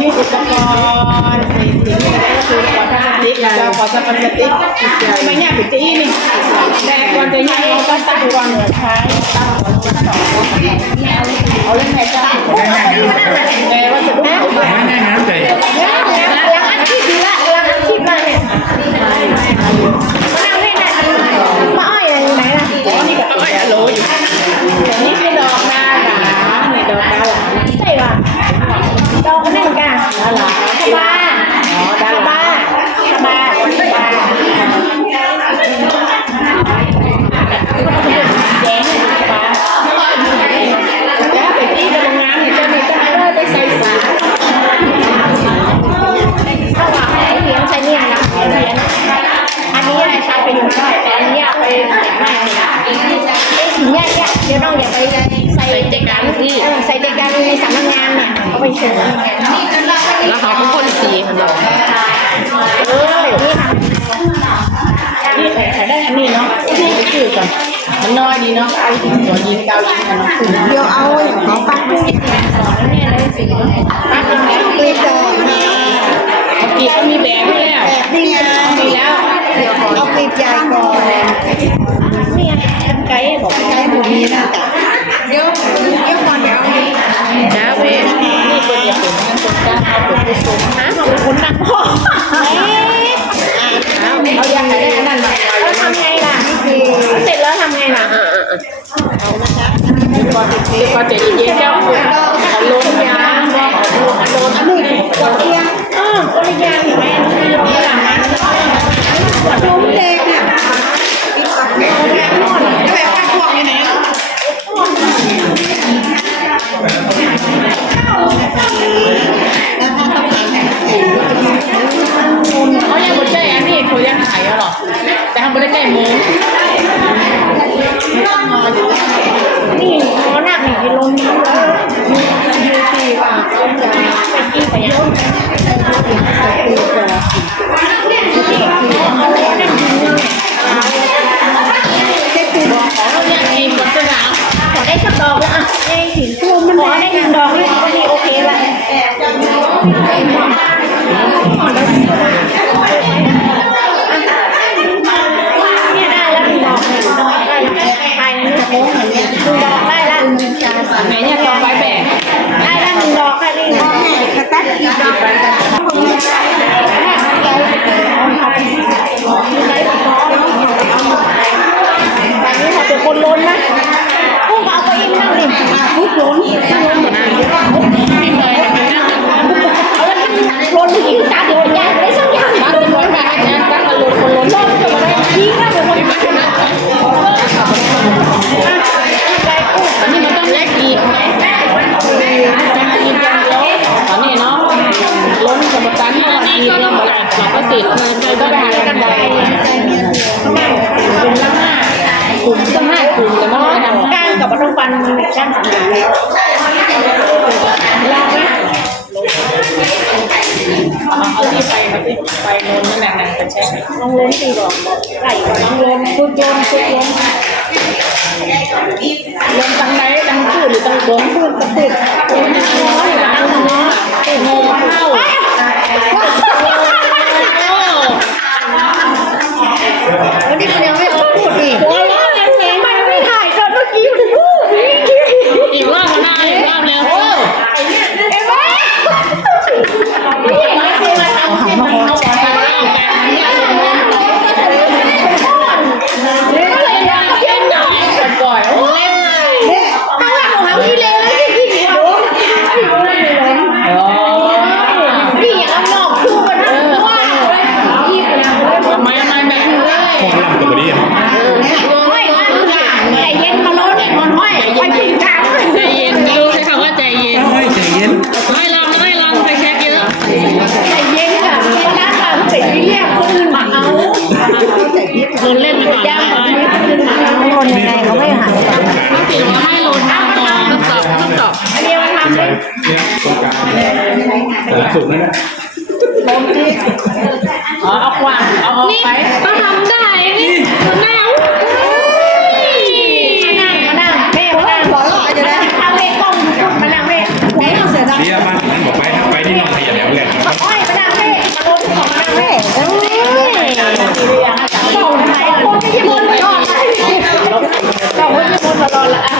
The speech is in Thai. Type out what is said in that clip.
นี่อุปกรณ์ใส่ถุงนี่ก็คือขอพลาสติกเราขอพลาสติกไม่ยากปิดจี้นี่แต่ก่อนจะยากเราก็ตั้งวางใช้เอาเล่นไหนจ้าแต่ว่าจะดูไม่แน่น้ำใจล้างอาชีพดีละล้างอาชีพมาเนี่ยมาเล่นอะไรมาอ้อยอะไรไหนล่ะ นี่ก็อ้อยอะโลอยู่นี่คือดอกนาหลานี่ดอกนาหลา ใช่ป่ะดอกนั่นกัน นาหลา ชบาชบาชบาชบาแดงชบา แล้วไปที่โรงงานนี่จะมีต้องได้ใส่สาร ถ้าว่าไอ้เลี้ยงใช้เนี่ยนะไอ้เลี้ยงอันนี้อะไรใช้ไปอยู่ได้แต่อันนี้เอาไปไม่ไอ้สีเนี่ยเดี๋ยวน้องอย่าไปใส่เด็กกันที่ใส่เด็กกันในสำนักงานเนี่ยเอาไปเชิญ แล้วเขาเป็นคนสีของเรา นี่ค่ะ นี่ขายได้อันนี้เนาะชื่อก่อนมันน้อยดีเนาะเอาจริงหัวยิงเกายิงกันเนาะเดี๋ยวเอาของปักที่สอนแม่เลยสิปักยังไงปีก่อนนะ ปีก็มีแบบแล้ว นี่ไง มีแล้ว เดี๋ยวเอาปีใหญ่ก่อนนี่ไก่บอกไก่บุมีนะจ๊ะเดี๋ยวก่อนเดี๋ยว จ้าเว้ยนี่เป็นเด็กเป็นงานคนจ้าเอาเป็นผู้ชมฮะเอาเป็นคนนักพ่อเอาอย่างไรได้อันนั้นมา แล้วทำไงล่ะเสร็จแล้วทำไงล่ะ เอานะคะพอติดเย็นเจ้าเขาล้นยางว่าเขาล้นอันนี้กดเตียง บริยางเห็นไหมนี่ลงหลังมันล้มแดงอ่ะแดงหมดแต่ว่าพวกนี้ไหนแล้วถ้าต้องการ เขายังไม่ใช่อันนี้เขายังขายหรอแต่ทำไม่ได้ใกล้มือ นี่เขาหนักนี่ลงนี้เลยยูทีว่าจะไปกินไปยังเขาเนี่ยมีคนจะหนาว ขอได้สักดอกแล้วอ่ะเอ้ถึงช่วงมันขอได้หนึ่งดอกนี่ก็ดีโอเคละเนี่ยได้แล้วหนึ่งดอกเนี่ยได้ภายใน1 ชั่วโมงเนี่ย1 ดอกได้ละ ไหนเนี่ยต่อไปแบบ ได้ละ1 ดอกค่ะนี่สตั๊ดกี่ดอกไปกันแบบนี้เขาเป็นคนล้นนะพวกเอาไปเองนั่งดิพุกล้นไม่เคยเป็นนั่ง เอาแล้วล้นอีกตาเดียวใหญ่ได้สักอย่าง บ้านเป็นคนแบบนี้บ้านมันล้นคนล้น ล้นก็ไม่ได้ทิ้งนะเป็นคนทิ้งนะใจกู้ อันนี้มันต้องแลกอีกไหมแลกอีกอย่างเดียวอันนี้เนาะล้นสมการที่เราอีกเราหมดเราก็ติดเลยก็ไปหากันได้กลุ่มตั้ง5 กลุ่มแต่ไม่ได้ทำ ก้านกับบัตรฟันก้านสำคัญแล้วลองไหม เอาที่ไปโน่นนั่นแหละไปเช็ค ลองล้นตีก่อนไหลก่อนลองล้นฝึกล้นลงตั้งไหนตั้งตู้หรือตั้งบน ติดง้อหรือตั้งง้อ โง่เข้าวันนี้มันยังไม่พูดอีกโอ้ยมันไม่ถ่ายตอนเมื่อกี้อยู่ที่พูด อีกรอบหน้าอีกรอบแล้ว เห็นไหมนี่มาสิมาทำสิมาเอาไปเนี่ยอะไรนะเย็นหน่อย ก่อยโอ้ย ข้างหลังของเขาที่เลวเลยที่พี่ดูพี่อย่าเอาหนอกคือมันนะว่าพี่เป็นอะไร ไม่แบบ ของลำกับดีอ่ะ ห้อยใจเย็นมาโน้ตมันห้อยไปถึงกลาง ใจเย็นไม่รู้ใช้คำว่าใจเย็น ไม่ใจเย็น ไม่ลองไปเช็คเยอะ ใจเย็นค่ะหน้าตาเสร็จเรียกคนอื่นมาเอา โดนเล่นไปก่อน ย่างคนอื่นมาเอาคนยังไงเขาไม่หัน ต้องติดว่าให้โลนทำก่อนต้องตอบ อันนี้มันทำได้ เนี่ยโครงการสารสุขนั่นแหละ เอาขวานเอาออกไป ต้องทำได้นี่มันน่ามานั่งแม่มานั่งบอกว่าจะได้ทำเมฆกล้องมานั่งแม่ไหนเอาเสือดำ เดี๋ยวบ้านนั้นบอกไปถ้าไปที่หนองพญ ตลอดละ